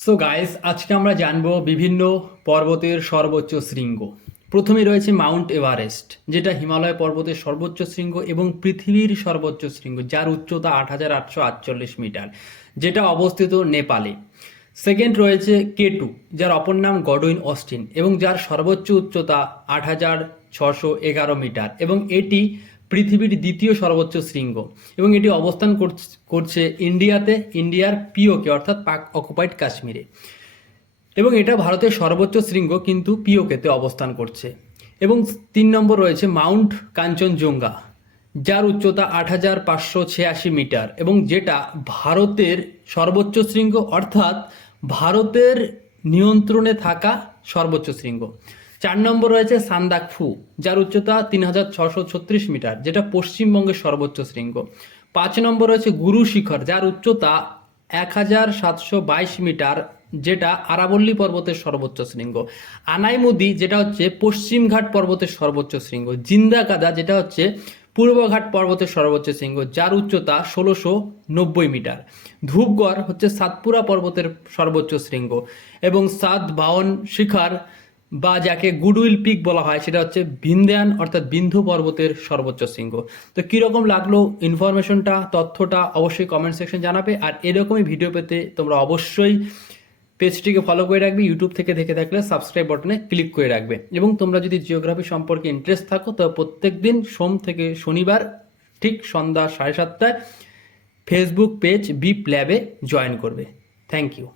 So guys, আজকে আমরা জানবো বিভিন্ন পর্বতের সর্বোচ্চ শৃঙ্গ। প্রথমে রয়েছে মাউন্ট এভারেস্ট, যেটা হিমালয় পর্বতের সর্বোচ্চ শৃঙ্গ এবং পৃথিবীর সর্বোচ্চ শৃঙ্গ, যার উচ্চতা 8,848 মিটার, যেটা অবস্থিত নেপালে। সেকেন্ড রয়েছে কেটু, যার অপর নাম গডউইন অস্টিন, এবং যার সর্বোচ্চ উচ্চতা 8,611 মিটার, এবং এটি পৃথিবীর দ্বিতীয় সর্বোচ্চ শৃঙ্গ, এবং এটি অবস্থান করছে ইন্ডিয়াতে, ইন্ডিয়ার পিওকে অর্থাৎ পাক অকুপাইড কাশ্মীরে। এবং এটা ভারতের সর্বোচ্চ শৃঙ্গ, কিন্তু পিওকেতে অবস্থান করছে। এবং 3 নম্বর রয়েছে মাউন্ট কাঞ্চনজঙ্ঘা, যার উচ্চতা 8,586 মিটার, এবং যেটা ভারতের সর্বোচ্চ শৃঙ্গ, অর্থাৎ ভারতের নিয়ন্ত্রণে থাকা সর্বোচ্চ শৃঙ্গ। 4 নম্বর রয়েছে সান্দাকফু, যার উচ্চতা 3,636 মিটার, যেটা পশ্চিমবঙ্গের সর্বোচ্চ শৃঙ্গ। 5 নম্বর রয়েছে গুরু শিখর, যার উচ্চতা 1,722 মিটার, যেটা আরাবল্লী পর্বতের সর্বোচ্চ শৃঙ্গ। আনাইমুদি, যেটা হচ্ছে পশ্চিমঘাট পর্বতের সর্বোচ্চ শৃঙ্গ। জিন্দাকাদা, যেটা হচ্ছে পূর্বঘাট পর্বতের সর্বোচ্চ শৃঙ্গ, যার উচ্চতা 1,690 মিটার। ধূপগড় হচ্ছে সাতপুরা পর্বতের সর্বোচ্চ শৃঙ্গ। এবং সাত বাহন শিখর, বা যাকে গুডউইল পিক বলা হয়, সেটা হচ্ছে ভিন্ধ্যান অর্থাৎ বিন্ধ্য পর্বতের সর্বোচ্চ শৃঙ্গ। তো কীরকম লাগলো ইনফরমেশনটা, তথ্যটা, অবশ্যই কমেন্ট সেকশন জানাবে। আর এরকমই ভিডিও পেতে তোমরা অবশ্যই পেজটিকে ফলো করে রাখবে। ইউটিউব থেকে দেখে থাকলে সাবস্ক্রাইব বাটনে ক্লিক করে রাখবে। এবং তোমরা যদি জিওগ্রাফি সম্পর্কে ইন্টারেস্ট থাকো, তবে প্রত্যেক দিন সোম থেকে শনিবার ঠিক সন্ধ্যা 7:30টায় ফেসবুক পেজ বিপ ল্যাবে জয়েন করবে। Thank you.